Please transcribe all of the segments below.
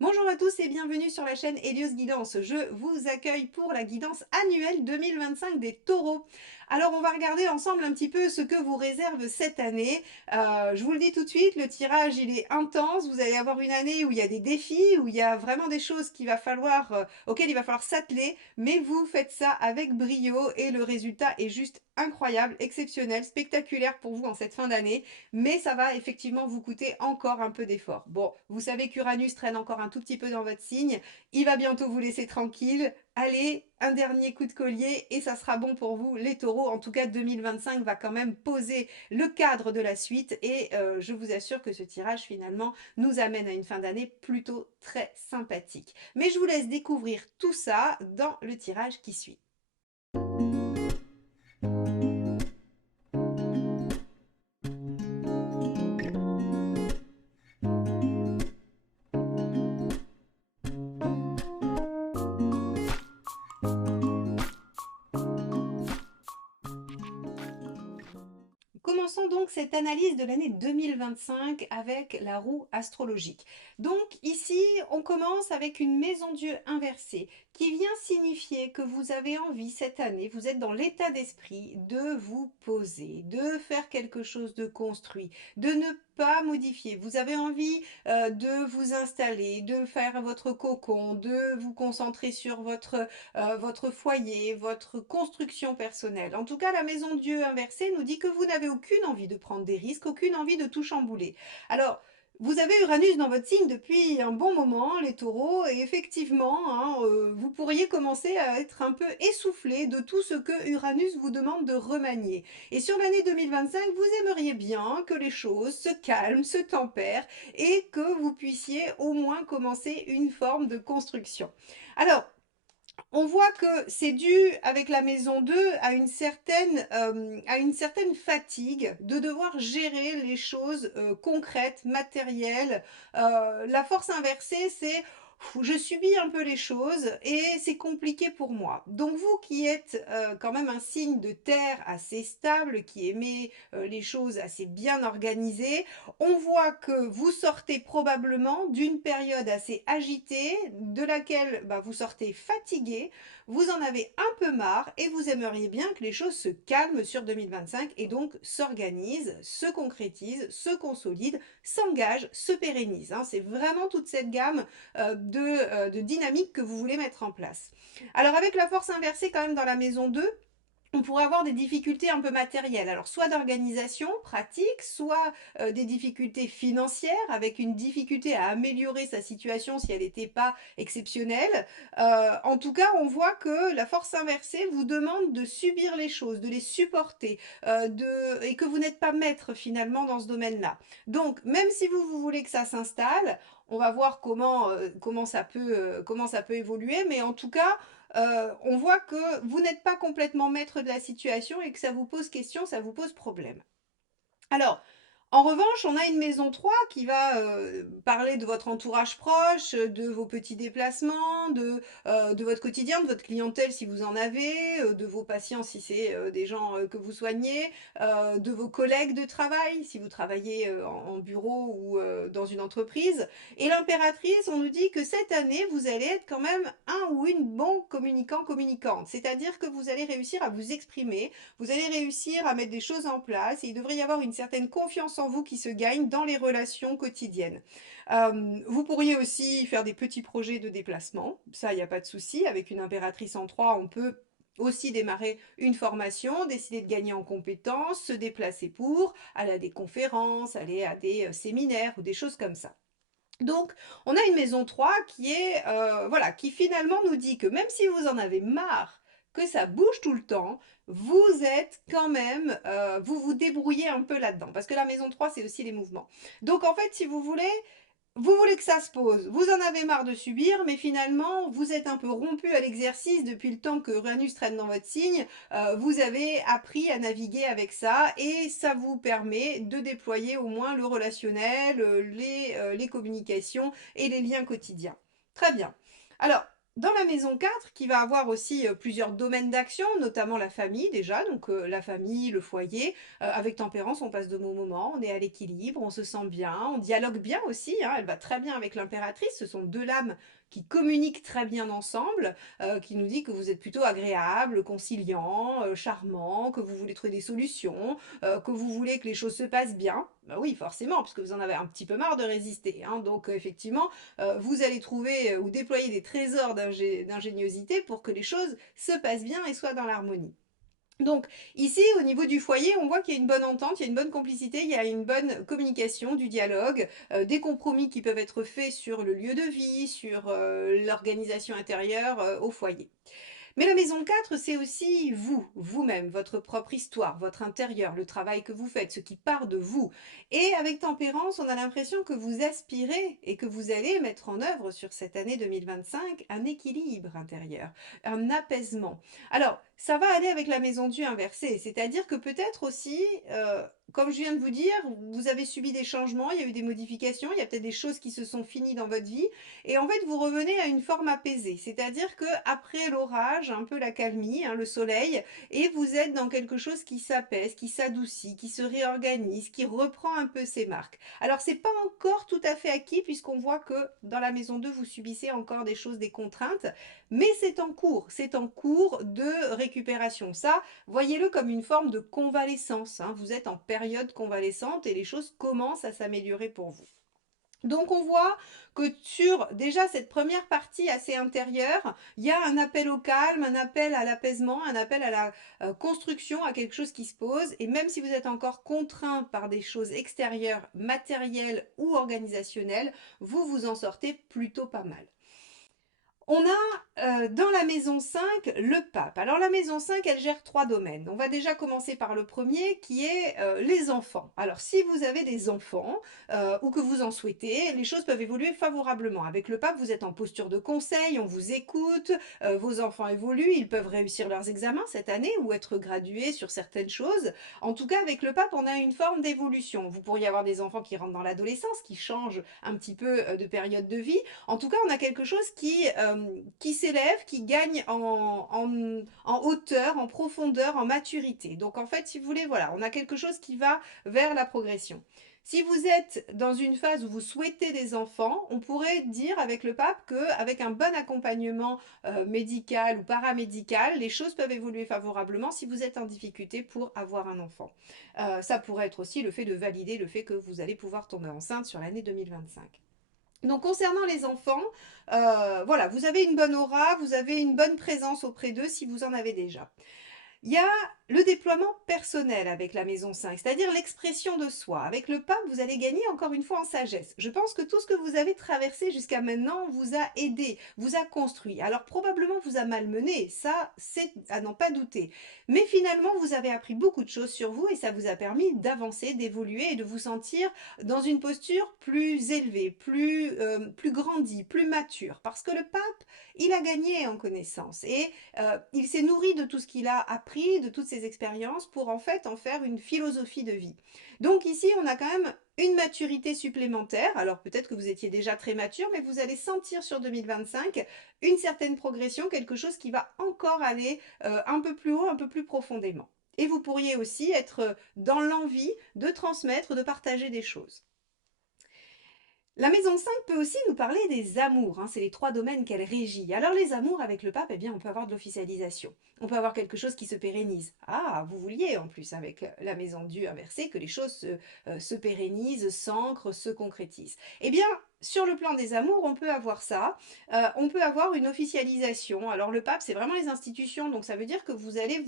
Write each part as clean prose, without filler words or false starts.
Bonjour à tous et bienvenue sur la chaîne Hélios Guidance. Je vous accueille pour la guidance annuelle 2025 des taureaux. Alors on va regarder ensemble un petit peu ce que vous réserve cette année. Je vous le dis tout de suite, le tirage il est intense. Vous allez avoir une année où il y a des défis, où il y a vraiment des choses auxquelles il va falloir s'atteler. Mais vous faites ça avec brio et le résultat est juste incroyable, exceptionnel, spectaculaire pour vous en cette fin d'année, mais ça va effectivement vous coûter encore un peu d'effort. Bon, vous savez qu'Uranus traîne encore un tout petit peu dans votre signe, il va bientôt vous laisser tranquille. Allez, un dernier coup de collier et ça sera bon pour vous les taureaux. En tout cas, 2025 va quand même poser le cadre de la suite et je vous assure que ce tirage finalement nous amène à une fin d'année plutôt très sympathique. Mais je vous laisse découvrir tout ça dans le tirage qui suit. Commençons donc cette analyse de l'année 2025 avec la roue astrologique. Donc ici, on commence avec une maison Dieu inversée qui vient signifier que vous avez envie cette année, vous êtes dans l'état d'esprit de vous poser, de faire quelque chose de construit, de ne pas modifier. Vous avez envie de vous installer, de faire votre cocon, de vous concentrer sur votre foyer, votre construction personnelle. En tout cas, la maison Dieu inversée nous dit que vous n'avez aucune envie de prendre des risques, aucune envie de tout chambouler. Alors, vous avez Uranus dans votre signe depuis un bon moment, les taureaux, et effectivement, vous pourriez commencer à être un peu essoufflé de tout ce que Uranus vous demande de remanier. Et sur l'année 2025, vous aimeriez bien que les choses se calment, se tempèrent, et que vous puissiez au moins commencer une forme de construction. Alors, on voit que c'est dû avec la maison 2 à une certaine fatigue de devoir gérer les choses concrètes, matérielles. La force inversée, c'est je subis un peu les choses et c'est compliqué pour moi. Donc vous qui êtes quand même un signe de terre assez stable, qui aimez les choses assez bien organisées, on voit que vous sortez probablement d'une période assez agitée, de laquelle vous sortez fatigué, vous en avez un peu marre et vous aimeriez bien que les choses se calment sur 2025 et donc s'organisent, se concrétisent, se consolident, s'engagent, se pérennisent. C'est vraiment toute cette gamme de dynamique que vous voulez mettre en place. Alors avec la force inversée quand même dans la maison 2, on pourrait avoir des difficultés un peu matérielles. Alors, soit d'organisation pratique, soit des difficultés financières, avec une difficulté à améliorer sa situation si elle n'était pas exceptionnelle. En tout cas, on voit que la force inversée vous demande de subir les choses, de les supporter, et que vous n'êtes pas maître finalement dans ce domaine-là. Donc, même si vous voulez que ça s'installe, on va voir comment ça peut évoluer, mais en tout cas, on voit que vous n'êtes pas complètement maître de la situation et que ça vous pose question, ça vous pose problème. Alors, en revanche, on a une maison 3 qui va parler de votre entourage proche, de vos petits déplacements, de votre quotidien, de votre clientèle si vous en avez, de vos patients si c'est des gens que vous soignez, de vos collègues de travail si vous travaillez en bureau ou dans une entreprise. Et l'impératrice, on nous dit que cette année, vous allez être quand même un ou une bon communicant, communicante. C'est-à-dire que vous allez réussir à vous exprimer, vous allez réussir à mettre des choses en place et il devrait y avoir une certaine confiance en vous qui se gagne dans les relations quotidiennes. Vous pourriez aussi faire des petits projets de déplacement, ça il n'y a pas de souci. Avec une impératrice en 3, on peut aussi démarrer une formation, décider de gagner en compétences, se déplacer pour, aller à des conférences, aller à des séminaires ou des choses comme ça. Donc, on a une maison 3 qui est, voilà, qui finalement nous dit que même si vous en avez marre que ça bouge tout le temps, vous êtes quand même, vous vous débrouillez un peu là-dedans. Parce que la maison 3, c'est aussi les mouvements. Donc, en fait, si vous voulez que ça se pose, vous en avez marre de subir, mais finalement, vous êtes un peu rompu à l'exercice depuis le temps que Uranus traîne dans votre signe. Vous avez appris à naviguer avec ça et ça vous permet de déployer au moins le relationnel, les communications et les liens quotidiens. Très bien. Alors, Dans la maison 4, qui va avoir aussi plusieurs domaines d'action, notamment la famille déjà, donc la famille, le foyer, avec Tempérance, on passe de bons moments, on est à l'équilibre, on se sent bien, on dialogue bien aussi, hein, elle va très bien avec l'impératrice, ce sont deux lames qui communiquent très bien ensemble, qui nous dit que vous êtes plutôt agréable, conciliant, charmant, que vous voulez trouver des solutions, que vous voulez que les choses se passent bien. Bah oui, forcément, puisque vous en avez un petit peu marre de résister, hein, donc effectivement, vous allez trouver ou déployer des trésors d'ingéniosité pour que les choses se passent bien et soient dans l'harmonie. Donc ici, au niveau du foyer, on voit qu'il y a une bonne entente, il y a une bonne complicité, il y a une bonne communication, du dialogue, des compromis qui peuvent être faits sur le lieu de vie, sur l'organisation intérieure au foyer. Mais la maison 4, c'est aussi vous, vous-même, votre propre histoire, votre intérieur, le travail que vous faites, ce qui part de vous. Et avec Tempérance, on a l'impression que vous aspirez et que vous allez mettre en œuvre sur cette année 2025 un équilibre intérieur, un apaisement. Alors, ça va aller avec la maison Dieu inversée, c'est-à-dire que peut-être aussi, comme je viens de vous dire, vous avez subi des changements, il y a eu des modifications, il y a peut-être des choses qui se sont finies dans votre vie, et en fait, vous revenez à une forme apaisée, c'est-à-dire que après l'orage, un peu la calmie, hein, le soleil, et vous êtes dans quelque chose qui s'apaise, qui s'adoucit, qui se réorganise, qui reprend un peu ses marques. Alors, c'est pas encore tout à fait acquis puisqu'on voit que dans la maison 2, vous subissez encore des choses, des contraintes, mais c'est en cours de récupération. Ça, voyez-le comme une forme de convalescence, hein. Vous êtes en période convalescente et les choses commencent à s'améliorer pour vous. Donc on voit que sur déjà cette première partie assez intérieure, il y a un appel au calme, un appel à l'apaisement, un appel à la construction, à quelque chose qui se pose. Et même si vous êtes encore contraint par des choses extérieures, matérielles ou organisationnelles, vous vous en sortez plutôt pas mal. On a dans la maison 5 le pape. Alors la maison 5, elle gère trois domaines. On va déjà commencer par le premier qui est les enfants. Alors si vous avez des enfants ou que vous en souhaitez, les choses peuvent évoluer favorablement. Avec le pape, vous êtes en posture de conseil, on vous écoute, vos enfants évoluent, ils peuvent réussir leurs examens cette année ou être gradués sur certaines choses. En tout cas, avec le pape, on a une forme d'évolution. Vous pourriez avoir des enfants qui rentrent dans l'adolescence, qui changent un petit peu de période de vie. En tout cas, on a quelque chose qui s'élève, qui gagne en hauteur, en profondeur, en maturité. Donc en fait, si vous voulez, voilà, on a quelque chose qui va vers la progression. Si vous êtes dans une phase où vous souhaitez des enfants, on pourrait dire avec le pape qu'avec un bon accompagnement médical ou paramédical, les choses peuvent évoluer favorablement si vous êtes en difficulté pour avoir un enfant. Ça pourrait être aussi le fait de valider le fait que vous allez pouvoir tomber enceinte sur l'année 2025. Donc concernant les enfants, voilà, vous avez une bonne aura, vous avez une bonne présence auprès d'eux si vous en avez déjà. Il y a le déploiement personnel avec la maison 5, c'est-à-dire l'expression de soi. Avec le pape, vous allez gagner encore une fois en sagesse. Je pense que tout ce que vous avez traversé jusqu'à maintenant vous a aidé, vous a construit. Alors probablement vous a malmené, ça c'est à n'en pas douter. Mais finalement, vous avez appris beaucoup de choses sur vous et ça vous a permis d'avancer, d'évoluer et de vous sentir dans une posture plus élevée, plus grandie, plus mature. Parce que le pape, il a gagné en connaissance et il s'est nourri de tout ce qu'il a appris, de toutes ses expériences, pour en fait en faire une philosophie de vie. Donc ici, on a quand même une maturité supplémentaire. Alors peut-être que vous étiez déjà très mature, mais vous allez sentir sur 2025 une certaine progression, quelque chose qui va encore aller un peu plus haut, un peu plus profondément. Et vous pourriez aussi être dans l'envie de transmettre, de partager des choses. La maison 5 peut aussi nous parler des amours, hein, c'est les trois domaines qu'elle régit. Alors les amours avec le pape, eh bien on peut avoir de l'officialisation. On peut avoir quelque chose qui se pérennise. Ah, vous vouliez en plus avec la maison Dieu inversée que les choses se pérennisent, s'ancrent, se concrétisent. Eh bien, sur le plan des amours, on peut avoir ça. On peut avoir une officialisation. Alors le pape, c'est vraiment les institutions, donc ça veut dire que vous allez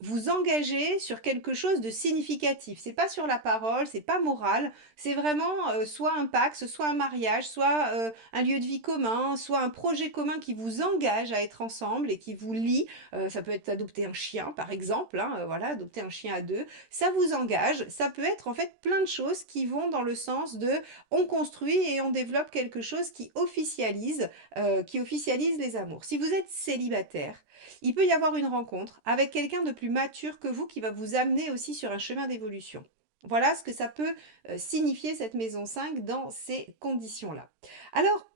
vous engager sur quelque chose de significatif. C'est pas sur la parole, c'est pas moral, c'est vraiment soit un pacte, soit un mariage, soit un lieu de vie commun, soit un projet commun qui vous engage à être ensemble et qui vous lie. Ça peut être adopter un chien, par exemple, hein, voilà, adopter un chien à deux. Ça vous engage. Ça peut être en fait plein de choses qui vont dans le sens de on construit et on développe quelque chose qui officialise les amours. Si vous êtes célibataire, il peut y avoir une rencontre avec quelqu'un de plus mature que vous qui va vous amener aussi sur un chemin d'évolution. Voilà ce que ça peut signifier cette maison 5 dans ces conditions-là. Alors,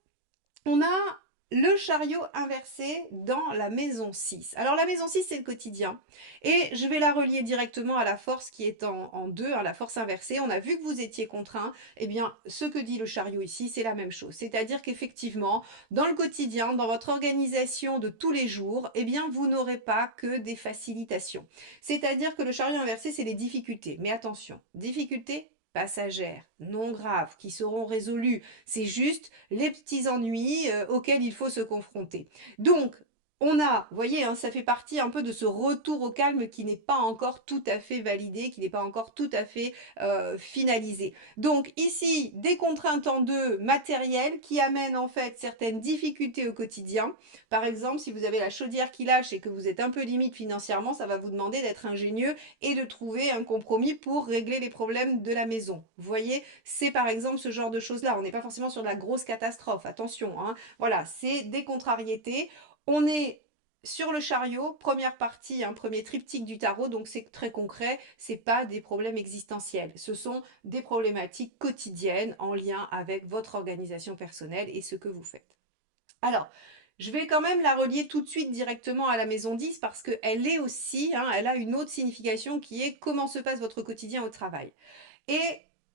on a le chariot inversé dans la maison 6. Alors la maison 6, c'est le quotidien. Et je vais la relier directement à la force qui est en 2, hein, la force inversée. On a vu que vous étiez contraint. Eh bien, ce que dit le chariot ici, c'est la même chose. C'est-à-dire qu'effectivement, dans le quotidien, dans votre organisation de tous les jours, eh bien, vous n'aurez pas que des facilitations. C'est-à-dire que le chariot inversé, c'est les difficultés. Mais attention, difficultés passagères, non graves, qui seront résolues. C'est juste les petits ennuis auxquels il faut se confronter. Donc, on a, vous voyez, hein, ça fait partie un peu de ce retour au calme qui n'est pas encore tout à fait validé, qui n'est pas encore tout à fait finalisé. Donc ici, des contraintes en deux matérielles qui amènent en fait certaines difficultés au quotidien. Par exemple, si vous avez la chaudière qui lâche et que vous êtes un peu limite financièrement, ça va vous demander d'être ingénieux et de trouver un compromis pour régler les problèmes de la maison. Vous voyez, c'est par exemple ce genre de choses-là. On n'est pas forcément sur de la grosse catastrophe, attention, hein. Voilà, c'est des contrariétés. On est sur le chariot, première partie, un premier triptyque du tarot, donc c'est très concret, c'est pas des problèmes existentiels, ce sont des problématiques quotidiennes en lien avec votre organisation personnelle et ce que vous faites. Alors, je vais quand même la relier tout de suite directement à la maison 10 parce qu'elle est aussi, hein, elle a une autre signification qui est comment se passe votre quotidien au travail. Et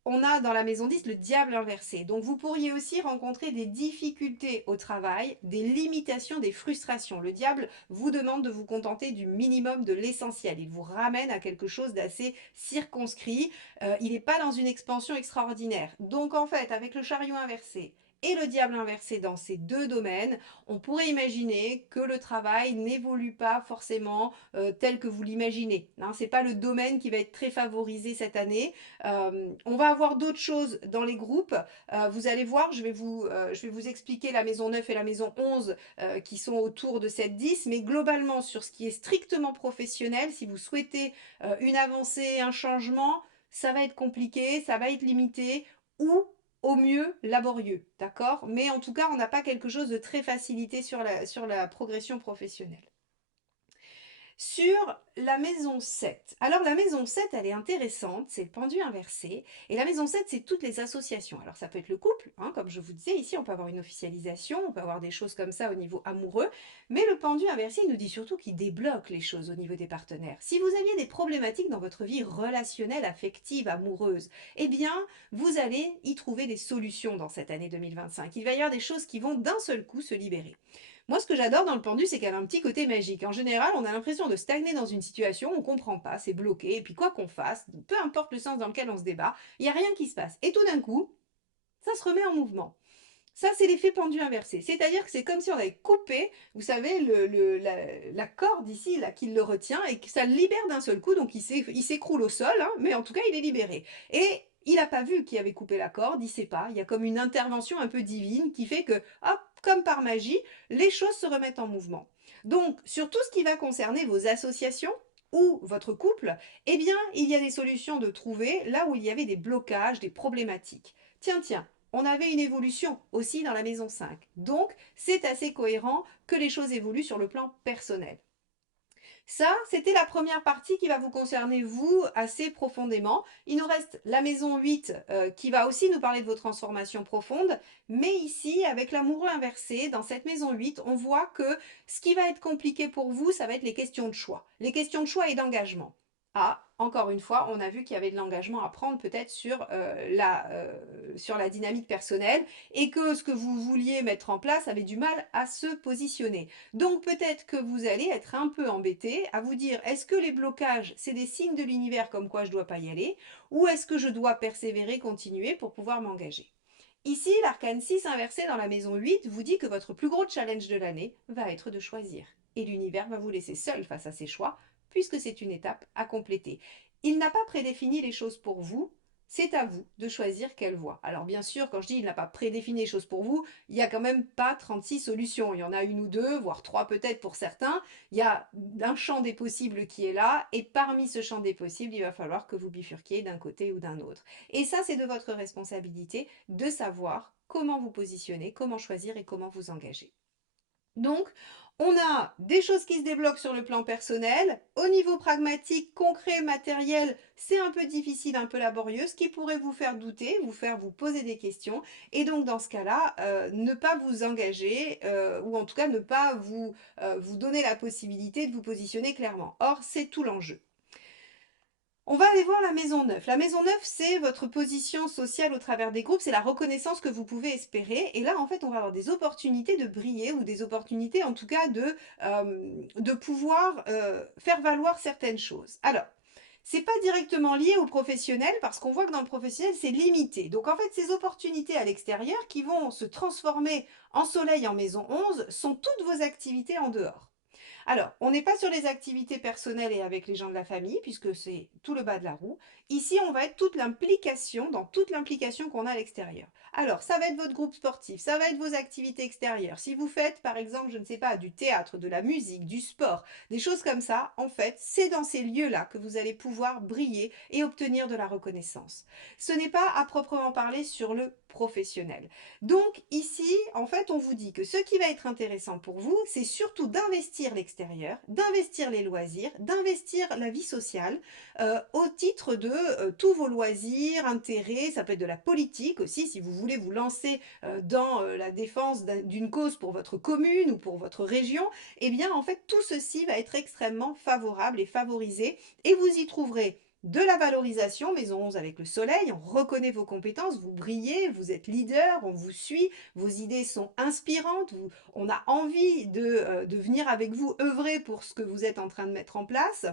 on a dans la maison 10 le diable inversé. Donc vous pourriez aussi rencontrer des difficultés au travail, des limitations, des frustrations. Le diable vous demande de vous contenter du minimum, de l'essentiel. Il vous ramène à quelque chose d'assez circonscrit. Il n'est pas dans une expansion extraordinaire. Donc en fait, avec le chariot inversé, et le diable inversé dans ces deux domaines, on pourrait imaginer que le travail n'évolue pas forcément tel que vous l'imaginez. Hein, ce n'est pas le domaine qui va être très favorisé cette année. On va avoir d'autres choses dans les groupes. Vous allez voir, je vais vous expliquer la maison 9 et la maison 11 qui sont autour de cette 10, mais globalement sur ce qui est strictement professionnel, si vous souhaitez une avancée, un changement, ça va être compliqué, ça va être limité ou au mieux laborieux, d'accord? Mais en tout cas, on n'a pas quelque chose de très facilité sur la progression professionnelle. Sur la maison 7. Alors la maison 7, elle est intéressante, c'est le pendu inversé. Et la maison 7, c'est toutes les associations. Alors ça peut être le couple, hein, comme je vous disais, ici on peut avoir une officialisation, on peut avoir des choses comme ça au niveau amoureux. Mais le pendu inversé, il nous dit surtout qu'il débloque les choses au niveau des partenaires. Si vous aviez des problématiques dans votre vie relationnelle, affective, amoureuse, eh bien vous allez y trouver des solutions dans cette année 2025. Il va y avoir des choses qui vont d'un seul coup se libérer. Moi, ce que j'adore dans le pendu, c'est qu'elle a un petit côté magique. En général, on a l'impression de stagner dans une situation, on ne comprend pas, c'est bloqué, et puis quoi qu'on fasse, peu importe le sens dans lequel on se débat, il n'y a rien qui se passe. Et tout d'un coup, ça se remet en mouvement. Ça, c'est l'effet pendu inversé. C'est-à-dire que c'est comme si on avait coupé, vous savez, la corde ici, là, qui le retient, et que ça le libère d'un seul coup, donc il s'écroule au sol, hein, mais en tout cas, il est libéré. Et il n'a pas vu qui avait coupé la corde, il ne sait pas. Il y a comme une intervention un peu divine qui fait que, hop, comme par magie, les choses se remettent en mouvement. Donc, sur tout ce qui va concerner vos associations, ou votre couple, eh bien, il y a des solutions de trouver là où il y avait des blocages, des problématiques. Tiens, tiens, on avait une évolution aussi dans la maison 5. Donc, c'est assez cohérent que les choses évoluent sur le plan personnel. Ça, c'était la première partie qui va vous concerner, vous, assez profondément. Il nous reste la maison 8 qui va aussi nous parler de vos transformations profondes. Mais ici, avec l'amoureux inversé, dans cette maison 8, on voit que ce qui va être compliqué pour vous, ça va être les questions de choix. Les questions de choix et d'engagement. Ah, encore une fois, on a vu qu'il y avait de l'engagement à prendre peut-être sur la dynamique personnelle et que ce que vous vouliez mettre en place avait du mal à se positionner. Donc peut-être que vous allez être un peu embêté à vous dire est-ce que les blocages, c'est des signes de l'univers comme quoi je ne dois pas y aller ou est-ce que je dois persévérer, continuer pour pouvoir m'engager. Ici, l'arcane 6 inversé dans la maison 8 vous dit que votre plus gros challenge de l'année va être de choisir. Et l'univers va vous laisser seul face à ses choix puisque c'est une étape à compléter. Il n'a pas prédéfini les choses pour vous, c'est à vous de choisir quelle voie. Alors bien sûr, quand je dis il n'a pas prédéfini les choses pour vous, il n'y a quand même pas 36 solutions. Il y en a une ou deux, voire trois peut-être pour certains. Il y a un champ des possibles qui est là, et parmi ce champ des possibles, il va falloir que vous bifurquiez d'un côté ou d'un autre. Et ça, c'est de votre responsabilité de savoir comment vous positionner, comment choisir et comment vous engager. Donc, on a des choses qui se débloquent sur le plan personnel. Au niveau pragmatique, concret, matériel, c'est un peu difficile, un peu laborieux, ce qui pourrait vous faire douter, vous faire vous poser des questions. Et donc, dans ce cas-là, ne pas vous engager, ou en tout cas ne pas vous donner la possibilité de vous positionner clairement. Or, c'est tout l'enjeu. On va aller voir la maison 9. La maison 9, c'est votre position sociale au travers des groupes, c'est la reconnaissance que vous pouvez espérer. Et là, en fait, on va avoir des opportunités de briller ou des opportunités, en tout cas, de pouvoir faire valoir certaines choses. Alors, c'est pas directement lié au professionnel parce qu'on voit que dans le professionnel, c'est limité. Donc, en fait, ces opportunités à l'extérieur qui vont se transformer en soleil en maison 11 sont toutes vos activités en dehors. Alors, on n'est pas sur les activités personnelles et avec les gens de la famille, puisque c'est tout le bas de la roue. Ici, on va être dans toute l'implication qu'on a à l'extérieur. Alors, ça va être votre groupe sportif, ça va être vos activités extérieures. Si vous faites, par exemple, je ne sais pas, du théâtre, de la musique, du sport, des choses comme ça, en fait, c'est dans ces lieux-là que vous allez pouvoir briller et obtenir de la reconnaissance. Ce n'est pas à proprement parler sur le professionnel. Donc ici, en fait, on vous dit que ce qui va être intéressant pour vous, c'est surtout d'investir l'extérieur, d'investir les loisirs, d'investir la vie sociale au titre de tous vos loisirs, intérêts, ça peut être de la politique aussi, si vous voulez vous lancer dans la défense d'une cause pour votre commune ou pour votre région, eh bien en fait tout ceci va être extrêmement favorable et favorisé et vous y trouverez de la valorisation, maison 11 avec le soleil, on reconnaît vos compétences, vous brillez, vous êtes leader, on vous suit, vos idées sont inspirantes, on a envie de venir avec vous œuvrer pour ce que vous êtes en train de mettre en place.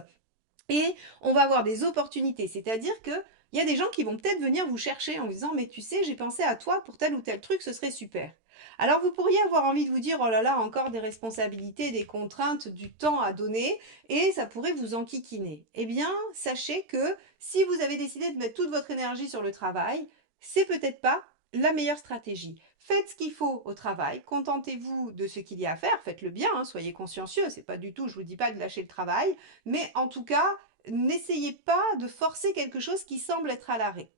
Et on va avoir des opportunités, c'est-à-dire que il y a des gens qui vont peut-être venir vous chercher en vous disant mais tu sais j'ai pensé à toi pour tel ou tel truc, ce serait super. Alors vous pourriez avoir envie de vous dire oh là là encore des responsabilités, des contraintes, du temps à donner et ça pourrait vous enquiquiner. Eh bien sachez que si vous avez décidé de mettre toute votre énergie sur le travail, c'est peut-être pas la meilleure stratégie. Faites ce qu'il faut au travail, contentez-vous de ce qu'il y a à faire, faites-le bien, hein, soyez consciencieux, c'est pas du tout, je vous dis pas de lâcher le travail, mais en tout cas, n'essayez pas de forcer quelque chose qui semble être à l'arrêt.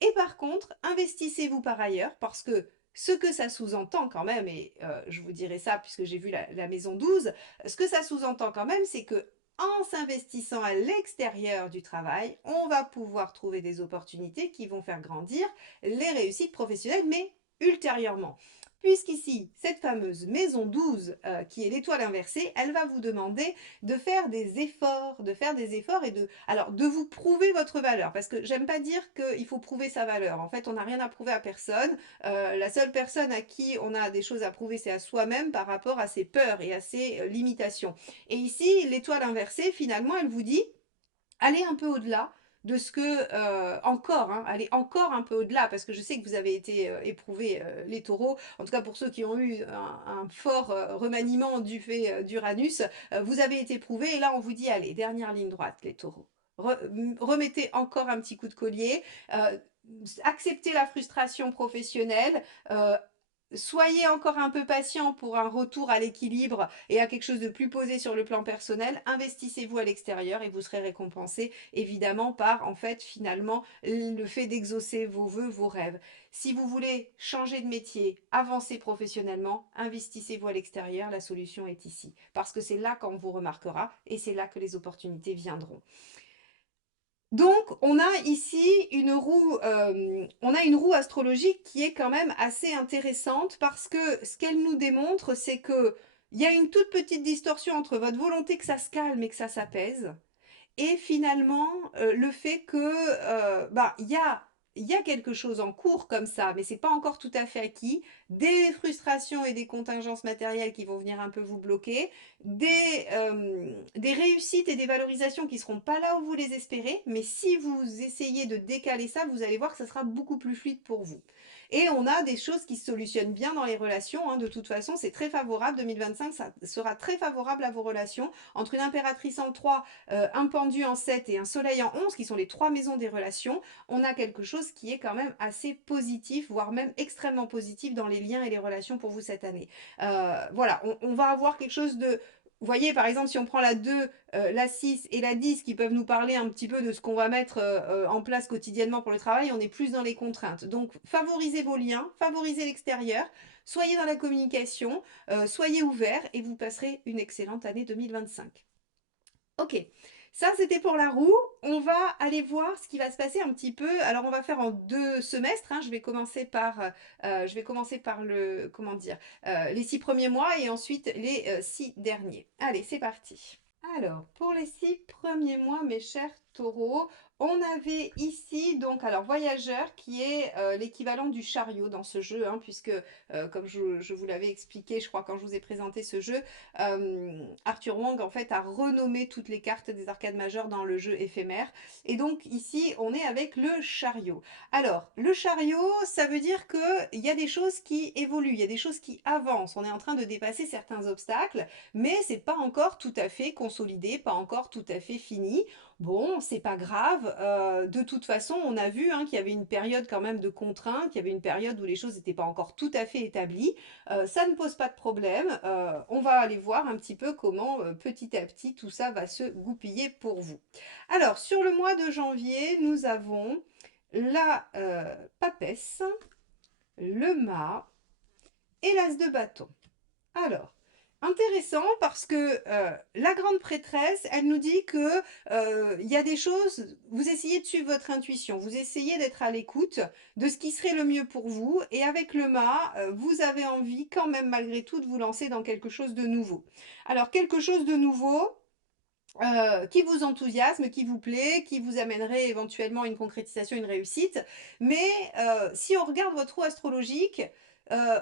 Et par contre, investissez-vous par ailleurs, parce que ce que ça sous-entend quand même, et je vous dirai ça puisque j'ai vu la maison 12, ce que ça sous-entend quand même, c'est que en s'investissant à l'extérieur du travail, on va pouvoir trouver des opportunités qui vont faire grandir les réussites professionnelles, mais ultérieurement. Puisqu'ici, cette fameuse maison 12, qui est l'étoile inversée, elle va vous demander de faire des efforts et de vous prouver votre valeur. Parce que j'aime pas dire qu'il faut prouver sa valeur. En fait, on n'a rien à prouver à personne. La seule personne à qui on a des choses à prouver, c'est à soi-même par rapport à ses peurs et à ses limitations. Et ici, l'étoile inversée, finalement, elle vous dit, allez un peu au-delà de ce que encore, hein, allez encore un peu au-delà parce que je sais que vous avez été éprouvés les taureaux, en tout cas pour ceux qui ont eu un fort remaniement du fait d'Uranus, vous avez été éprouvés et là on vous dit allez, dernière ligne droite les taureaux. Remettez encore un petit coup de collier, euh, acceptez la frustration professionnelle, soyez encore un peu patient pour un retour à l'équilibre et à quelque chose de plus posé sur le plan personnel. Investissez-vous à l'extérieur et vous serez récompensé évidemment par en fait finalement le fait d'exaucer vos vœux, vos rêves. Si vous voulez changer de métier, avancer professionnellement, investissez-vous à l'extérieur, la solution est ici. Parce que c'est là qu'on vous remarquera et c'est là que les opportunités viendront. Donc, on a ici on a une roue astrologique qui est quand même assez intéressante parce que ce qu'elle nous démontre, c'est que il y a une toute petite distorsion entre votre volonté que ça se calme et que ça s'apaise, et finalement, le fait que, bah, il y a quelque chose en cours comme ça, mais c'est pas encore tout à fait acquis. Des frustrations et des contingences matérielles qui vont venir un peu vous bloquer, des réussites et des valorisations qui seront pas là où vous les espérez, mais si vous essayez de décaler ça, vous allez voir que ça sera beaucoup plus fluide pour vous. Et on a des choses qui se solutionnent bien dans les relations, hein, de toute façon, c'est très favorable. 2025, ça sera très favorable à vos relations. Entre une impératrice en 3, un pendu en 7 et un soleil en 11, qui sont les trois maisons des relations, on a quelque chose qui est quand même assez positif, voire même extrêmement positif dans les liens et les relations pour vous cette année. Voilà, on va avoir quelque chose de vous voyez, par exemple, si on prend la 2, la 6 et la 10 qui peuvent nous parler un petit peu de ce qu'on va mettre en place quotidiennement pour le travail, on est plus dans les contraintes. Donc, favorisez vos liens, favorisez l'extérieur, soyez dans la communication, soyez ouverts et vous passerez une excellente année 2025. Ok, ça c'était pour la roue. On va aller voir ce qui va se passer un petit peu. Alors on va faire en 2 semestres, hein. Je vais commencer par le, comment dire, les 6 premiers mois et ensuite les 6 derniers. Allez, c'est parti. Alors, pour les 6 premiers mois, mes chers taureaux, on avait ici, donc, alors, voyageur, qui est l'équivalent du chariot dans ce jeu, hein, puisque, comme je vous l'avais expliqué, je crois, quand je vous ai présenté ce jeu, Arthur Wang, en fait, a renommé toutes les cartes des arcades majeures dans le jeu éphémère. Et donc, ici, on est avec le chariot. Alors, le chariot, ça veut dire qu'il y a des choses qui évoluent, il y a des choses qui avancent. On est en train de dépasser certains obstacles mais c'est pas encore tout à fait consolidé, pas encore tout à fait fini. Bon, c'est pas grave. De toute façon, on a vu hein, qu'il y avait une période quand même de contrainte, il y avait une période où les choses n'étaient pas encore tout à fait établies. Ça ne pose pas de problème. On va aller voir un petit peu comment petit à petit tout ça va se goupiller pour vous. Alors, sur le mois de janvier, nous avons la papesse, le mât et l'as de bâton. Alors, intéressant parce que la grande prêtresse, elle nous dit que il y a des choses, vous essayez de suivre votre intuition, vous essayez d'être à l'écoute de ce qui serait le mieux pour vous, et avec le mât, vous avez envie quand même malgré tout de vous lancer dans quelque chose de nouveau. Alors, quelque chose de nouveau, qui vous enthousiasme, qui vous plaît, qui vous amènerait éventuellement une concrétisation, une réussite. Mais si on regarde votre roue astrologique,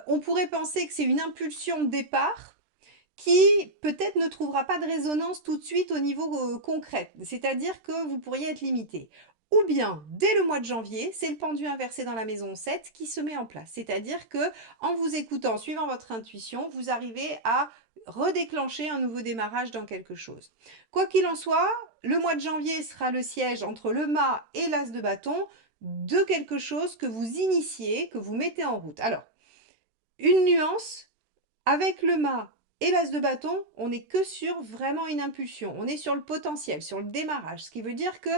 on pourrait penser que c'est une impulsion de départ qui peut-être ne trouvera pas de résonance tout de suite au niveau concret. C'est-à-dire que vous pourriez être limité. Ou bien, dès le mois de janvier, c'est le pendu inversé dans la maison 7 qui se met en place. C'est-à-dire que en vous écoutant, en suivant votre intuition, vous arrivez à redéclencher un nouveau démarrage dans quelque chose. Quoi qu'il en soit, le mois de janvier sera le siège entre le mât et l'as de bâton de quelque chose que vous initiez, que vous mettez en route. Alors, une nuance, avec le mât et l'as de bâton, on n'est que sur vraiment une impulsion. On est sur le potentiel, sur le démarrage. Ce qui veut dire que,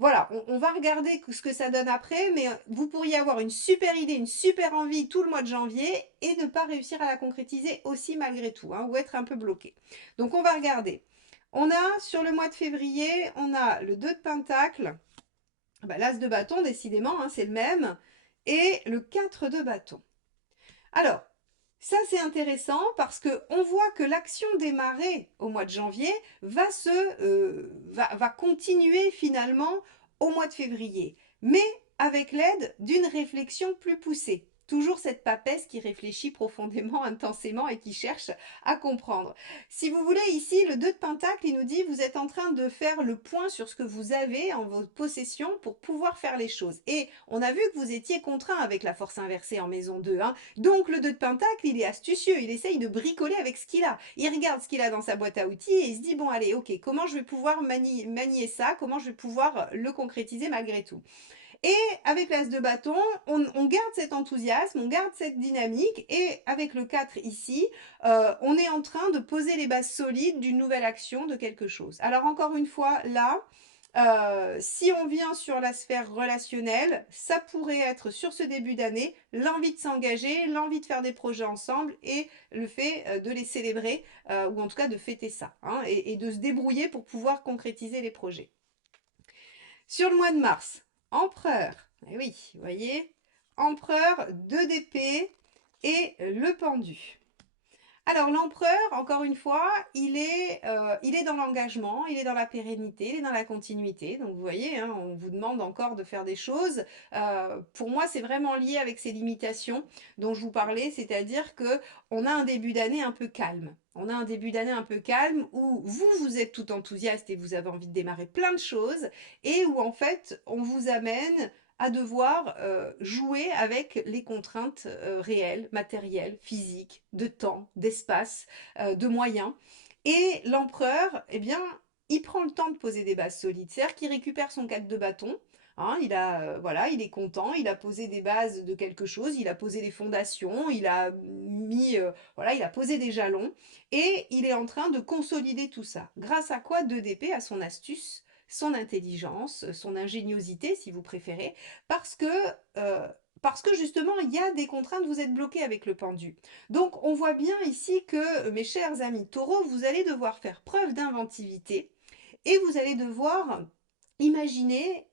voilà, on va regarder ce que ça donne après, mais vous pourriez avoir une super idée, une super envie tout le mois de janvier et ne pas réussir à la concrétiser aussi malgré tout, hein, ou être un peu bloqué. Donc on va regarder. On a, sur le mois de février, on a le 2 de pentacle, l'as de bâton, décidément, hein, c'est le même, et le 4 de bâton. Alors, ça c'est intéressant parce qu'on voit que l'action démarrée au mois de janvier va continuer finalement au mois de février, mais avec l'aide d'une réflexion plus poussée. Toujours cette papesse qui réfléchit profondément, intensément et qui cherche à comprendre. Si vous voulez, ici, le 2 de Pentacle, il nous dit vous êtes en train de faire le point sur ce que vous avez en votre possession pour pouvoir faire les choses. Et on a vu que vous étiez contraint avec la force inversée en maison 2. Hein. Donc le 2 de Pentacle, il est astucieux, il essaye de bricoler avec ce qu'il a. Il regarde ce qu'il a dans sa boîte à outils et il se dit bon allez, ok, comment je vais pouvoir manier ça, comment je vais pouvoir le concrétiser malgré tout. Et avec l'as de bâton, on garde cet enthousiasme, on garde cette dynamique, et avec le 4 ici, on est en train de poser les bases solides d'une nouvelle action, de quelque chose. Alors encore une fois, là, si on vient sur la sphère relationnelle, ça pourrait être sur ce début d'année l'envie de s'engager, l'envie de faire des projets ensemble et le fait de les célébrer, ou en tout cas de fêter ça, hein, et de se débrouiller pour pouvoir concrétiser les projets. Sur le mois de mars, empereur, eh oui, vous voyez, empereur, 2 d'épée et le pendu. Alors l'empereur, encore une fois, il est dans l'engagement, il est dans la pérennité, il est dans la continuité. Donc vous voyez, hein, on vous demande encore de faire des choses. Pour moi, c'est vraiment lié avec ces limitations dont je vous parlais, c'est-à-dire que on a un début d'année un peu calme. On a un début d'année un peu calme où vous êtes tout enthousiaste et vous avez envie de démarrer plein de choses et où en fait on vous amène à devoir jouer avec les contraintes réelles, matérielles, physiques, de temps, d'espace, de moyens. Et l'empereur, eh bien, il prend le temps de poser des bases solides. C'est-à-dire qu'il récupère son 4 de bâton, hein, voilà, il est content, il a posé des bases de quelque chose, il a posé des fondations, il a mis, voilà, il a posé des jalons et il est en train de consolider tout ça. Grâce à quoi 2DP? À son astuce, son intelligence, son ingéniosité si vous préférez, parce que, euh, parce que justement il y a des contraintes, vous êtes bloqué avec le pendu. Donc on voit bien ici que mes chers amis taureaux, vous allez devoir faire preuve d'inventivité et vous allez devoir imaginer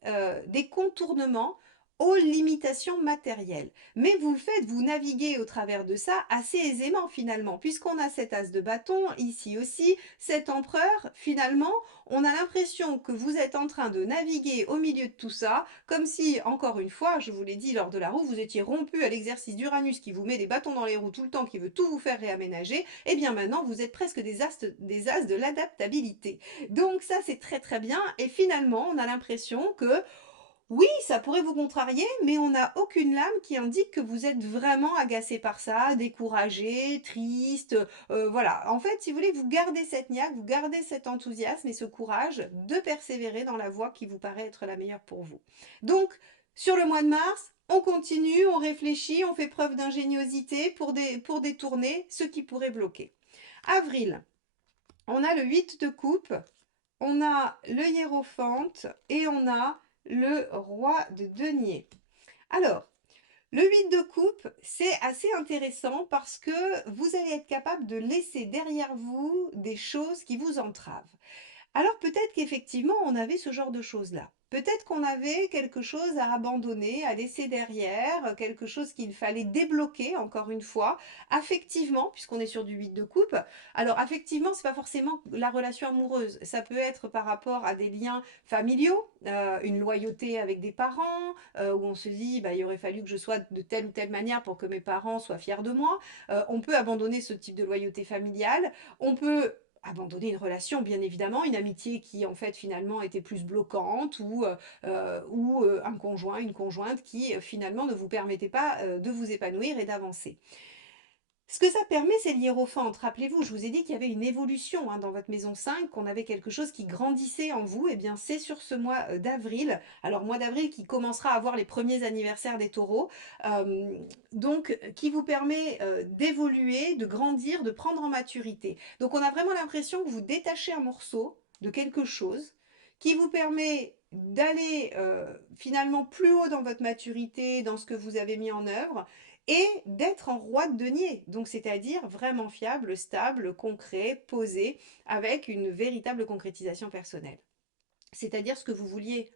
des contournements aux limitations matérielles. Mais vous le faites, vous naviguez au travers de ça assez aisément finalement, puisqu'on a cet as de bâton, ici aussi, cet empereur, finalement, on a l'impression que vous êtes en train de naviguer au milieu de tout ça, comme si, encore une fois, je vous l'ai dit lors de la roue, vous étiez rompu à l'exercice d'Uranus qui vous met des bâtons dans les roues tout le temps, qui veut tout vous faire réaménager, et bien maintenant vous êtes presque des as de l'adaptabilité. Donc ça c'est très très bien, et finalement on a l'impression que oui, ça pourrait vous contrarier, mais on n'a aucune lame qui indique que vous êtes vraiment agacé par ça, découragé, triste. Voilà. En fait, si vous voulez, vous gardez cette niaque, vous gardez cet enthousiasme et ce courage de persévérer dans la voie qui vous paraît être la meilleure pour vous. Donc, sur le mois de mars, on continue, on réfléchit, on fait preuve d'ingéniosité pour détourner ce qui pourrait bloquer. Avril, on a le 8 de coupe, on a le hiérophante et on a le roi de denier. Alors, le 8 de coupe, c'est assez intéressant parce que vous allez être capable de laisser derrière vous des choses qui vous entravent. Alors peut-être qu'effectivement, on avait ce genre de choses-là. Peut-être qu'on avait quelque chose à abandonner, à laisser derrière, quelque chose qu'il fallait débloquer, encore une fois, affectivement, puisqu'on est sur du 8 de coupe. Alors affectivement, c'est pas forcément la relation amoureuse. Ça peut être par rapport à des liens familiaux, une loyauté avec des parents, où on se dit, bah, il aurait fallu que je sois de telle ou telle manière pour que mes parents soient fiers de moi. On peut abandonner ce type de loyauté familiale. On peut abandonner une relation, bien évidemment, une amitié qui en fait finalement était plus bloquante ou un conjoint, une conjointe qui finalement ne vous permettait pas de vous épanouir et d'avancer. Ce que ça permet, c'est l'hiérophante. Rappelez-vous, je vous ai dit qu'il y avait une évolution dans votre maison 5, qu'on avait quelque chose qui grandissait en vous. Et bien, c'est sur ce mois d'avril. Alors, mois d'avril qui commencera à avoir les premiers anniversaires des taureaux. Donc, qui vous permet d'évoluer, de grandir, de prendre en maturité. Donc, on a vraiment l'impression que vous détachez un morceau de quelque chose qui vous permet d'aller finalement plus haut dans votre maturité, dans ce que vous avez mis en œuvre, et d'être en roi de denier, donc c'est-à-dire vraiment fiable, stable, concret, posé, avec une véritable concrétisation personnelle. C'est-à-dire ce que vous vouliez.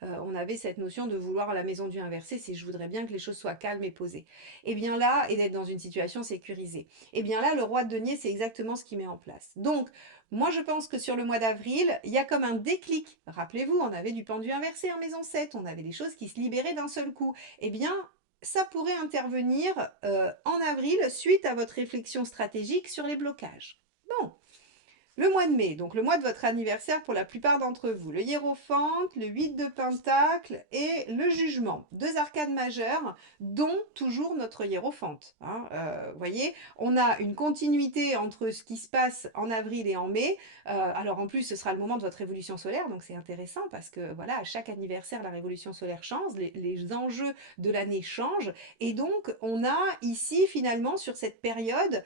On avait cette notion de vouloir la maison du inversé, c'est je voudrais bien que les choses soient calmes et posées. Et bien là, et d'être dans une situation sécurisée. Et bien là, le roi de denier, c'est exactement ce qu'il met en place. Donc, moi je pense que sur le mois d'avril, il y a comme un déclic. Rappelez-vous, on avait du pendu inversé en maison 7, on avait des choses qui se libéraient d'un seul coup. Eh bien, ça pourrait intervenir en avril suite à votre réflexion stratégique sur les blocages. Bon, le mois de mai, donc le mois de votre anniversaire pour la plupart d'entre vous. Le hiérophante, le 8 de pentacle et le jugement. Deux arcades majeures, dont toujours notre hiérophante. Voyez, on a une continuité entre ce qui se passe en avril et en mai. Alors en plus, ce sera le moment de votre révolution solaire, donc c'est intéressant parce que voilà, à chaque anniversaire, la révolution solaire change, les enjeux de l'année changent. Et donc, on a ici finalement sur cette période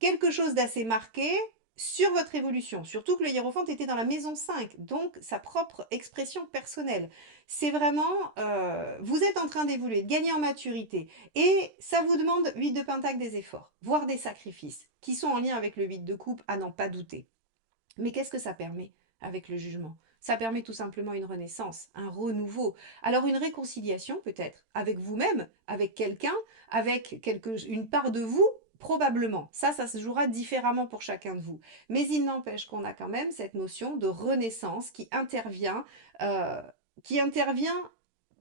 quelque chose d'assez marqué sur votre évolution. Surtout que le hiérophante était dans la maison 5, donc sa propre expression personnelle. C'est vraiment, vous êtes en train d'évoluer, de gagner en maturité. Et ça vous demande, 8 de pentacle, des efforts, voire des sacrifices, qui sont en lien avec le 8 de coupe, à n'en pas douter. Mais qu'est-ce que ça permet avec le jugement? Ça permet tout simplement une renaissance, un renouveau. Alors une réconciliation peut-être avec vous-même, avec quelqu'un, avec une part de vous, probablement. Ça se jouera différemment pour chacun de vous. Mais il n'empêche qu'on a quand même cette notion de renaissance euh, qui intervient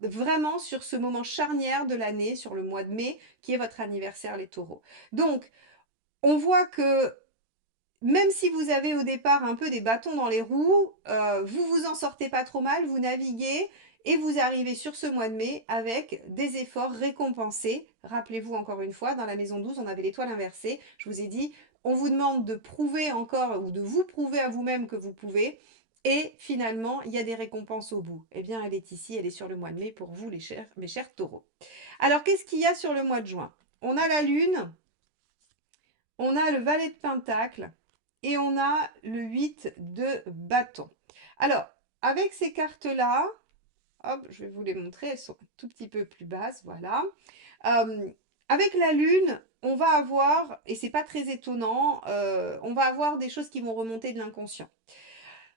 vraiment sur ce moment charnière de l'année, sur le mois de mai, qui est votre anniversaire les taureaux. Donc, on voit que même si vous avez au départ un peu des bâtons dans les roues, vous vous en sortez pas trop mal, vous naviguez et vous arrivez sur ce mois de mai avec des efforts récompensés. Rappelez-vous encore une fois, dans la maison 12, on avait l'étoile inversée. Je vous ai dit, on vous demande de prouver encore ou de vous prouver à vous-même que vous pouvez. Et finalement, il y a des récompenses au bout. Eh bien, elle est ici, elle est sur le mois de mai pour vous, mes chers taureaux. Alors, qu'est-ce qu'il y a sur le mois de juin? On a la lune, on a le valet de pentacle et on a le 8 de bâton. Alors, avec ces cartes-là, hop, je vais vous les montrer, elles sont un tout petit peu plus basses, voilà. Avec la lune, on va avoir, et c'est pas très étonnant, on va avoir des choses qui vont remonter de l'inconscient.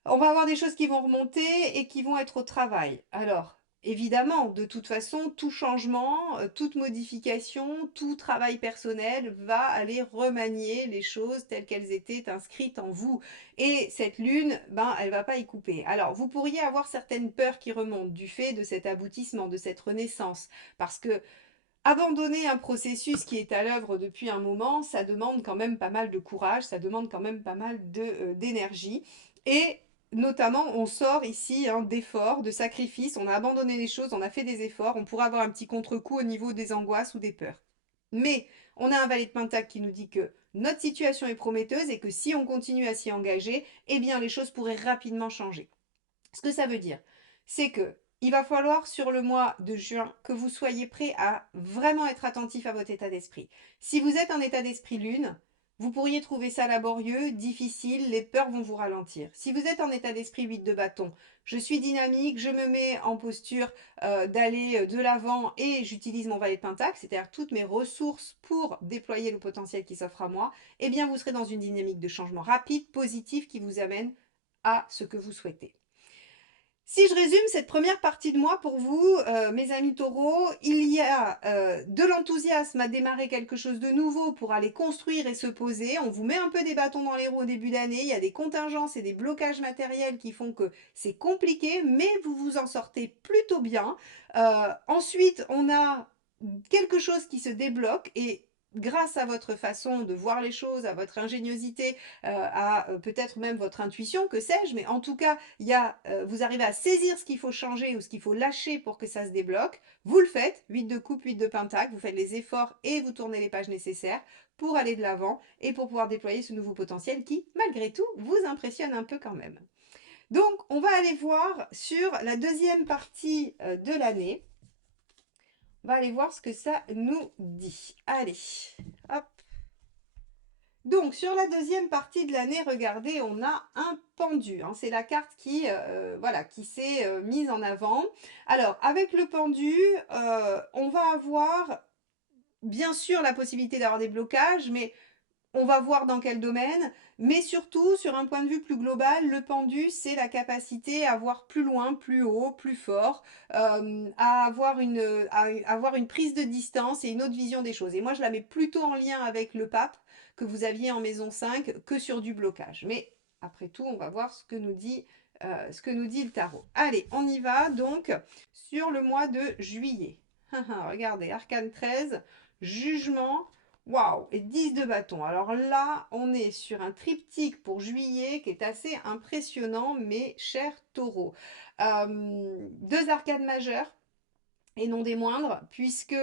On va avoir des choses qui vont remonter et qui vont être au travail. Alors, évidemment, de toute façon, tout changement, toute modification, tout travail personnel va aller remanier les choses telles qu'elles étaient inscrites en vous. Et cette lune, ben, elle va pas y couper. Alors, vous pourriez avoir certaines peurs qui remontent du fait de cet aboutissement, de cette renaissance, parce que abandonner un processus qui est à l'œuvre depuis un moment, ça demande quand même pas mal de courage, ça demande quand même pas mal d'énergie. Et notamment, on sort ici d'efforts, de sacrifices, on a abandonné les choses, on a fait des efforts, on pourrait avoir un petit contre-coup au niveau des angoisses ou des peurs. Mais on a un valet de Pentacle qui nous dit que notre situation est prometteuse et que si on continue à s'y engager, eh bien les choses pourraient rapidement changer. Ce que ça veut dire, c'est que il va falloir sur le mois de juin que vous soyez prêt à vraiment être attentif à votre état d'esprit. Si vous êtes en état d'esprit lune, vous pourriez trouver ça laborieux, difficile, les peurs vont vous ralentir. Si vous êtes en état d'esprit 8 de bâton, je suis dynamique, je me mets en posture d'aller de l'avant et j'utilise mon valet de pentacle, c'est-à-dire toutes mes ressources pour déployer le potentiel qui s'offre à moi, eh bien vous serez dans une dynamique de changement rapide, positif qui vous amène à ce que vous souhaitez. Si je résume cette première partie de moi pour vous, mes amis taureaux, il y a de l'enthousiasme à démarrer quelque chose de nouveau pour aller construire et se poser. On vous met un peu des bâtons dans les roues au début d'année. Il y a des contingences et des blocages matériels qui font que c'est compliqué, mais vous vous en sortez plutôt bien. Ensuite, on a quelque chose qui se débloque et grâce à votre façon de voir les choses, à votre ingéniosité, à peut-être même votre intuition, que sais-je, mais en tout cas, vous arrivez à saisir ce qu'il faut changer ou ce qu'il faut lâcher pour que ça se débloque. Vous le faites, 8 de coupe, 8 de pentacle, vous faites les efforts et vous tournez les pages nécessaires pour aller de l'avant et pour pouvoir déployer ce nouveau potentiel qui, malgré tout, vous impressionne un peu quand même. Donc, on va aller voir sur la deuxième partie de l'année. On va aller voir ce que ça nous dit. Allez, hop. Donc, sur la deuxième partie de l'année, regardez, on a un pendu. C'est la carte voilà, qui s'est mise en avant. Alors, avec le pendu, on va avoir bien sûr la possibilité d'avoir des blocages, mais on va voir dans quel domaine, mais surtout, sur un point de vue plus global, le pendu, c'est la capacité à voir plus loin, plus haut, plus fort, à avoir une prise de distance et une autre vision des choses. Et moi, je la mets plutôt en lien avec le pape que vous aviez en maison 5 que sur du blocage. Mais après tout, on va voir ce que nous dit le tarot. Allez, on y va donc sur le mois de juillet. Regardez, arcane 13, jugement. Waouh, et 10 de bâton. Alors là, on est sur un triptyque pour juillet qui est assez impressionnant, mes chers taureaux. Deux arcanes majeures, et non des moindres, puisque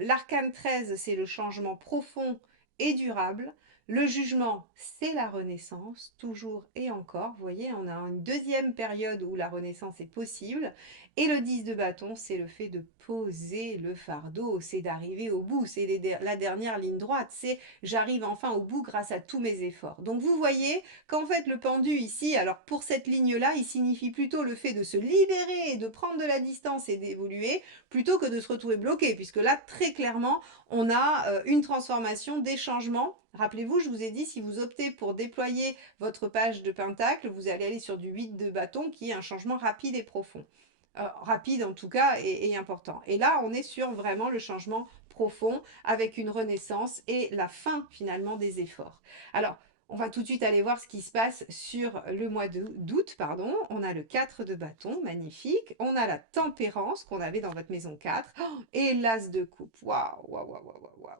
l'arcane 13, c'est le changement profond et durable. Le jugement, c'est la renaissance, toujours et encore. Vous voyez, on a une deuxième période où la renaissance est possible. Et le 10 de bâton, c'est le fait de poser le fardeau, c'est d'arriver au bout, c'est la dernière ligne droite, c'est j'arrive enfin au bout grâce à tous mes efforts. Donc vous voyez qu'en fait le pendu ici, alors pour cette ligne-là, il signifie plutôt le fait de se libérer et de prendre de la distance et d'évoluer, plutôt que de se retrouver bloqué, puisque là, très clairement, on a une transformation, des changements. Rappelez-vous, je vous ai dit, si vous optez pour déployer votre page de pentacle, vous allez aller sur du 8 de bâton, qui est un changement rapide et profond. Rapide en tout cas et important. Et là, on est sur vraiment le changement profond avec une renaissance et la fin finalement des efforts. Alors, on va tout de suite aller voir ce qui se passe sur le mois d'août. Pardon. On a le 4 de bâton, magnifique. On a la tempérance qu'on avait dans votre maison 4. Oh, et l'as de coupe. Waouh, waouh, waouh, waouh, waouh.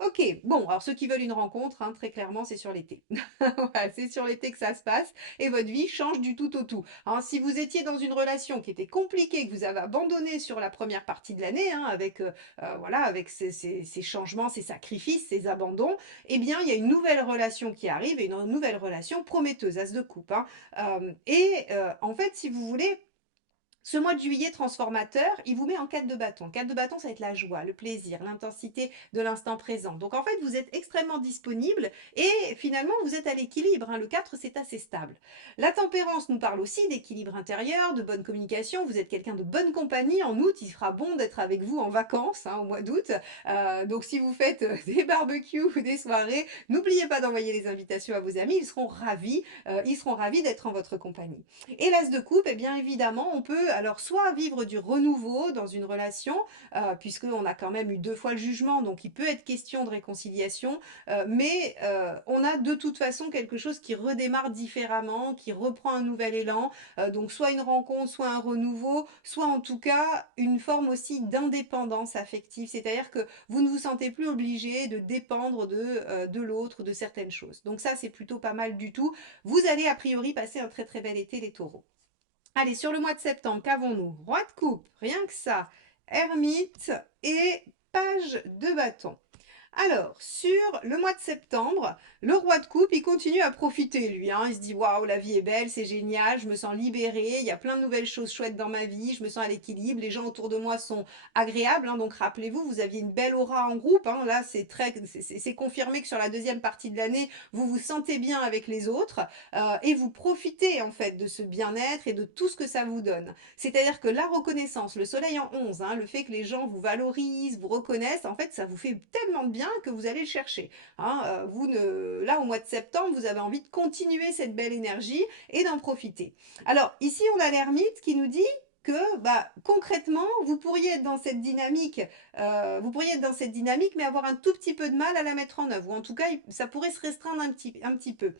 Ok, bon, alors ceux qui veulent une rencontre, hein, très clairement, c'est sur l'été. Voilà, c'est sur l'été que ça se passe et votre vie change du tout au tout. Hein, si vous étiez dans une relation qui était compliquée, que vous avez abandonné sur la première partie de l'année, hein, avec, voilà, avec ces changements, ces sacrifices, ces abandons, eh bien, il y a une nouvelle relation qui arrive et une nouvelle relation prometteuse, as de coupe. Hein. En fait, si vous voulez, ce mois de juillet transformateur, il vous met en 4 de bâton. 4 de bâton, ça va être la joie, le plaisir, l'intensité de l'instant présent. Donc en fait, vous êtes extrêmement disponible et finalement, vous êtes à l'équilibre. Hein. Le 4, c'est assez stable. La tempérance nous parle aussi d'équilibre intérieur, de bonne communication. Vous êtes quelqu'un de bonne compagnie. En août, il sera bon d'être avec vous en vacances, hein, au mois d'août. Donc si vous faites des barbecues ou des soirées, n'oubliez pas d'envoyer les invitations à vos amis. Ils seront ravis d'être en votre compagnie. Et l'as de coupe, eh bien évidemment, on peut alors soit vivre du renouveau dans une relation, puisqu'on a quand même eu 2 fois le jugement, donc il peut être question de réconciliation, mais on a de toute façon quelque chose qui redémarre différemment, qui reprend un nouvel élan, donc soit une rencontre, soit un renouveau, soit en tout cas une forme aussi d'indépendance affective, c'est-à-dire que vous ne vous sentez plus obligé de dépendre de l'autre, de certaines choses. Donc ça, c'est plutôt pas mal du tout. Vous allez a priori passer un très très bel été les taureaux. Allez, sur le mois de septembre, qu'avons-nous? Roi de coupe, rien que ça. Ermite et page de bâton. Alors, sur le mois de septembre, le roi de coupe, il continue à profiter, lui. Hein. Il se dit, waouh, la vie est belle, c'est génial, je me sens libérée, il y a plein de nouvelles choses chouettes dans ma vie, je me sens à l'équilibre, les gens autour de moi sont agréables. Hein. Donc, rappelez-vous, vous aviez une belle aura en groupe. Hein. Là, c'est confirmé que sur la deuxième partie de l'année, vous vous sentez bien avec les autres et vous profitez, en fait, de ce bien-être et de tout ce que ça vous donne. C'est-à-dire que la reconnaissance, le soleil en 11, hein, le fait que les gens vous valorisent, vous reconnaissent, en fait, ça vous fait tellement de bien que vous allez le chercher. Hein. Là, au mois de septembre, vous avez envie de continuer cette belle énergie et d'en profiter. Alors, ici, on a l'ermite qui nous dit que concrètement, vous pourriez être dans cette dynamique, mais avoir un tout petit peu de mal à la mettre en œuvre, ou en tout cas, ça pourrait se restreindre un petit peu.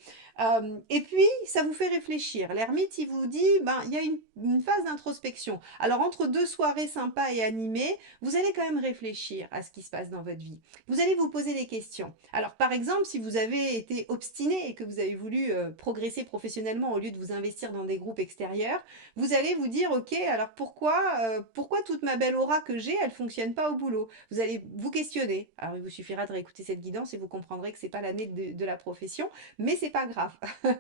Et puis, ça vous fait réfléchir. L'ermite, il vous dit, il y a une phase d'introspection. Alors, entre 2 soirées sympas et animées, vous allez quand même réfléchir à ce qui se passe dans votre vie. Vous allez vous poser des questions. Alors, par exemple, si vous avez été obstiné et que vous avez voulu progresser professionnellement au lieu de vous investir dans des groupes extérieurs, vous allez vous dire, ok, alors pourquoi toute ma belle aura que j'ai, elle fonctionne pas au boulot? Vous allez vous questionner. Alors, il vous suffira de réécouter cette guidance et vous comprendrez que c'est pas l'année de la profession, mais c'est pas grave.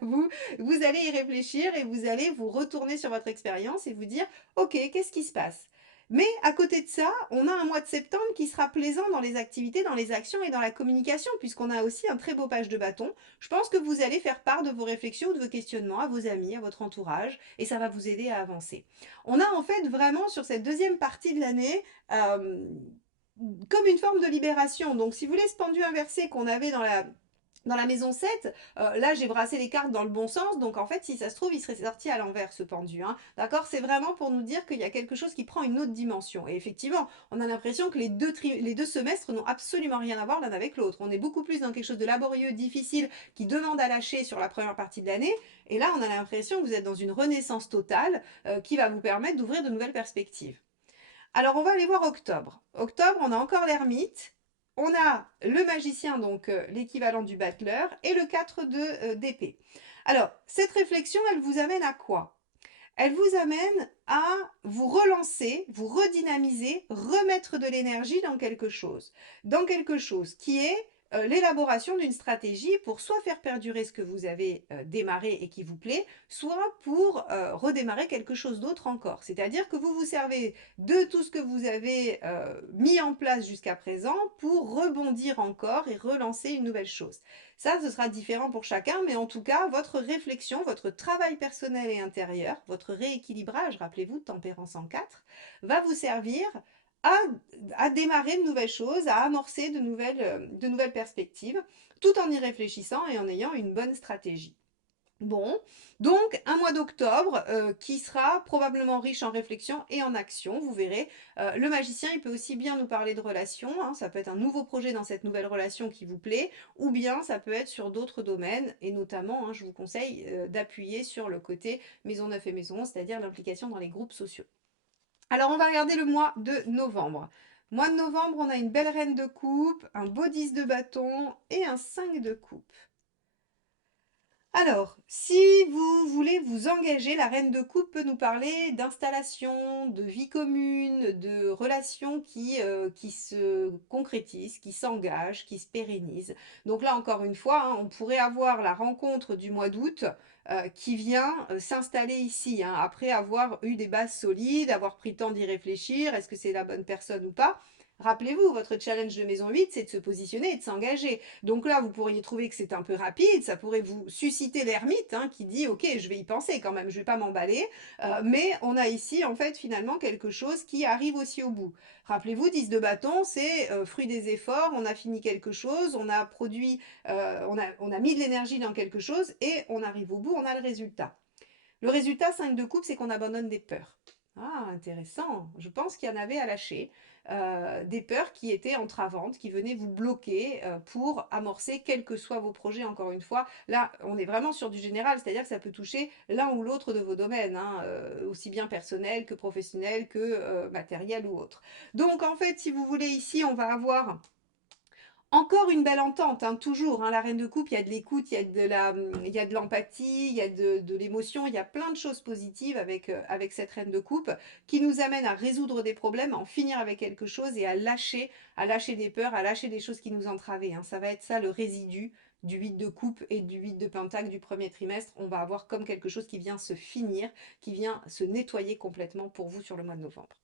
vous, vous allez y réfléchir et vous allez vous retourner sur votre expérience et vous dire, ok, qu'est-ce qui se passe? Mais à côté de ça, on a un mois de septembre qui sera plaisant dans les activités, dans les actions et dans la communication, puisqu'on a aussi un très beau page de bâton. Je pense que vous allez faire part de vos réflexions, de vos questionnements à vos amis, à votre entourage, et ça va vous aider à avancer. On a en fait vraiment sur cette deuxième partie de l'année comme une forme de libération. Donc si vous voulez ce pendu inversé qu'on avait dans la maison 7, là j'ai brassé les cartes dans le bon sens, donc en fait si ça se trouve il serait sorti à l'envers ce pendu. Hein. D'accord. C'est vraiment pour nous dire qu'il y a quelque chose qui prend une autre dimension. Et effectivement, on a l'impression que les deux semestres n'ont absolument rien à voir l'un avec l'autre. On est beaucoup plus dans quelque chose de laborieux, difficile, qui demande à lâcher sur la première partie de l'année. Et là on a l'impression que vous êtes dans une renaissance totale qui va vous permettre d'ouvrir de nouvelles perspectives. Alors, on va aller voir octobre. Octobre, on a encore l'ermite. On a le magicien, donc l'équivalent du battleur, et le 4 d'épée. Alors, cette réflexion, elle vous amène à quoi? Elle vous amène à vous relancer, vous redynamiser, remettre de l'énergie dans quelque chose. Dans quelque chose qui est l'élaboration d'une stratégie pour soit faire perdurer ce que vous avez démarré et qui vous plaît, soit pour redémarrer quelque chose d'autre encore. C'est-à-dire que vous vous servez de tout ce que vous avez mis en place jusqu'à présent pour rebondir encore et relancer une nouvelle chose. Ça, ce sera différent pour chacun, mais en tout cas, votre réflexion, votre travail personnel et intérieur, votre rééquilibrage, rappelez-vous, de tempérance en 4, va vous servir à, à démarrer de nouvelles choses, à amorcer de nouvelles perspectives, tout en y réfléchissant et en ayant une bonne stratégie. Bon, donc un mois d'octobre qui sera probablement riche en réflexion et en action, vous verrez. Le magicien, il peut aussi bien nous parler de relations, hein, ça peut être un nouveau projet dans cette nouvelle relation qui vous plaît, ou bien ça peut être sur d'autres domaines, et notamment, hein, je vous conseille d'appuyer sur le côté maison 9 et maison 11, c'est-à-dire l'implication dans les groupes sociaux. Alors on va regarder le mois de novembre. Mois de novembre, on a une belle reine de coupe, un beau 10 de bâton et un 5 de coupe. Alors, si vous voulez vous engager, la reine de coupe peut nous parler d'installation, de vie commune, de relations qui se concrétisent, qui s'engagent, qui se pérennisent. Donc là, encore une fois, hein, on pourrait avoir la rencontre du mois d'août qui vient s'installer ici, hein, après avoir eu des bases solides, avoir pris le temps d'y réfléchir, est-ce que c'est la bonne personne ou pas. Rappelez-vous, votre challenge de maison 8, c'est de se positionner et de s'engager. Donc là, vous pourriez trouver que c'est un peu rapide, ça pourrait vous susciter l'ermite hein, qui dit ok, je vais y penser quand même, je vais pas m'emballer, mais on a ici en fait finalement quelque chose qui arrive aussi au bout. Rappelez-vous, 10 de bâton, c'est fruit des efforts, on a fini quelque chose, on a produit, on a mis de l'énergie dans quelque chose et on arrive au bout, on a le résultat. Le résultat 5 de coupe, c'est qu'on abandonne des peurs. Ah, intéressant. Je pense qu'il y en avait à lâcher. Des peurs qui étaient entravantes, qui venaient vous bloquer pour amorcer quels que soient vos projets, encore une fois. Là, on est vraiment sur du général, c'est-à-dire que ça peut toucher l'un ou l'autre de vos domaines, hein, aussi bien personnel que professionnel que matériel ou autre. Donc, en fait, si vous voulez, ici, on va avoir encore une belle entente, hein, toujours. Hein, la reine de coupe, il y a de l'écoute, il y a de l'empathie, il y a de l'émotion, il y a plein de choses positives avec cette reine de coupe qui nous amène à résoudre des problèmes, à en finir avec quelque chose et à lâcher des peurs, à lâcher des choses qui nous entravaient. Hein. Ça va être ça le résidu du 8 de coupe et du 8 de pentacle du premier trimestre. On va avoir comme quelque chose qui vient se finir, qui vient se nettoyer complètement pour vous sur le mois de novembre.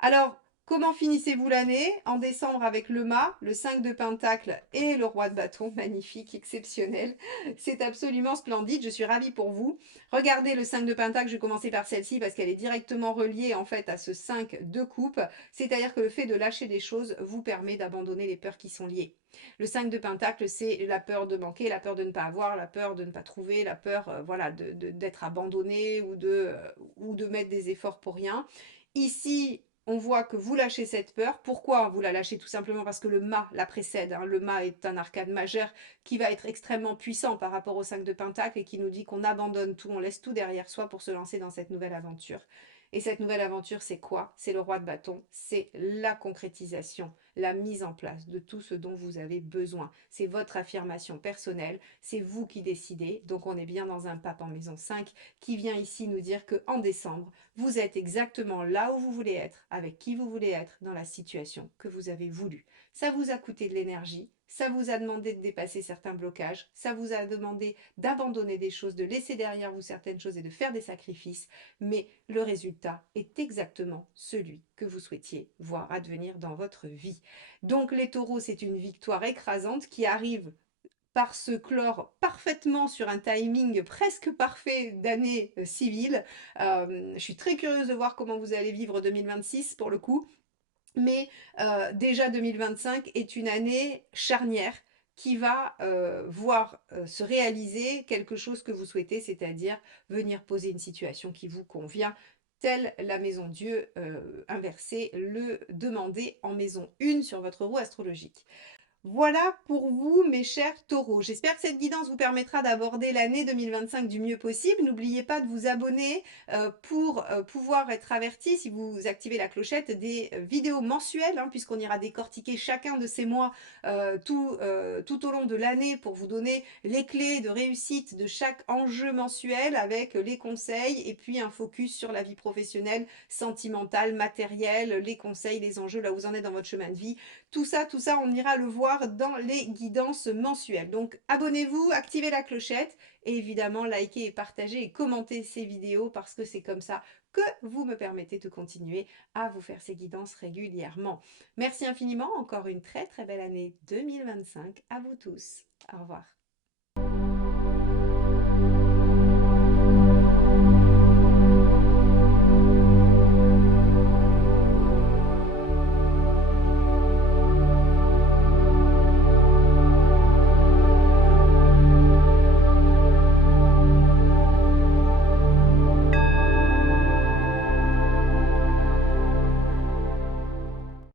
Alors, comment finissez-vous l'année? En décembre avec le mât, le 5 de pentacle et le roi de bâton, magnifique, exceptionnel. C'est absolument splendide, je suis ravie pour vous. Regardez le 5 de pentacle, je vais commencer par celle-ci parce qu'elle est directement reliée en fait à ce 5 de coupe, c'est-à-dire que le fait de lâcher des choses vous permet d'abandonner les peurs qui sont liées. Le 5 de pentacle, c'est la peur de manquer, la peur de ne pas avoir, la peur de ne pas trouver, la peur voilà, d'être abandonné ou de mettre des efforts pour rien. Ici, on voit que vous lâchez cette peur. Pourquoi vous la lâchez? Tout simplement parce que le mât la précède. Hein. Le mât est un arcane majeur qui va être extrêmement puissant par rapport au 5 de Pentacle et qui nous dit qu'on abandonne tout, on laisse tout derrière soi pour se lancer dans cette nouvelle aventure. Et cette nouvelle aventure, c'est quoi? C'est le roi de bâton, c'est la concrétisation, la mise en place de tout ce dont vous avez besoin. C'est votre affirmation personnelle, c'est vous qui décidez. Donc on est bien dans un pape en maison 5 qui vient ici nous dire qu'en décembre, vous êtes exactement là où vous voulez être, avec qui vous voulez être, dans la situation que vous avez voulu. Ça vous a coûté de l'énergie, ça vous a demandé de dépasser certains blocages, ça vous a demandé d'abandonner des choses, de laisser derrière vous certaines choses et de faire des sacrifices, mais le résultat est exactement celui que vous souhaitiez voir advenir dans votre vie. Donc les taureaux, c'est une victoire écrasante qui arrive par se clore parfaitement sur un timing presque parfait d'année civile. Je suis très curieuse de voir comment vous allez vivre 2026 pour le coup. Mais déjà 2025 est une année charnière qui va voir se réaliser quelque chose que vous souhaitez, c'est-à-dire venir poser une situation qui vous convient, telle la maison Dieu inversée le demandait en maison 1 sur votre roue astrologique. Voilà pour vous, mes chers taureaux. J'espère que cette guidance vous permettra d'aborder l'année 2025 du mieux possible. N'oubliez pas de vous abonner pour pouvoir être averti, si vous activez la clochette, des vidéos mensuelles, hein, puisqu'on ira décortiquer chacun de ces mois tout au long de l'année pour vous donner les clés de réussite de chaque enjeu mensuel avec les conseils et puis un focus sur la vie professionnelle, sentimentale, matérielle, les conseils, les enjeux, là où vous en êtes dans votre chemin de vie. Tout ça, on ira le voir dans les guidances mensuelles. Donc abonnez-vous, activez la clochette et évidemment likez et partagez et commentez ces vidéos parce que c'est comme ça que vous me permettez de continuer à vous faire ces guidances régulièrement. Merci infiniment, encore une très très belle année 2025 à vous tous. Au revoir.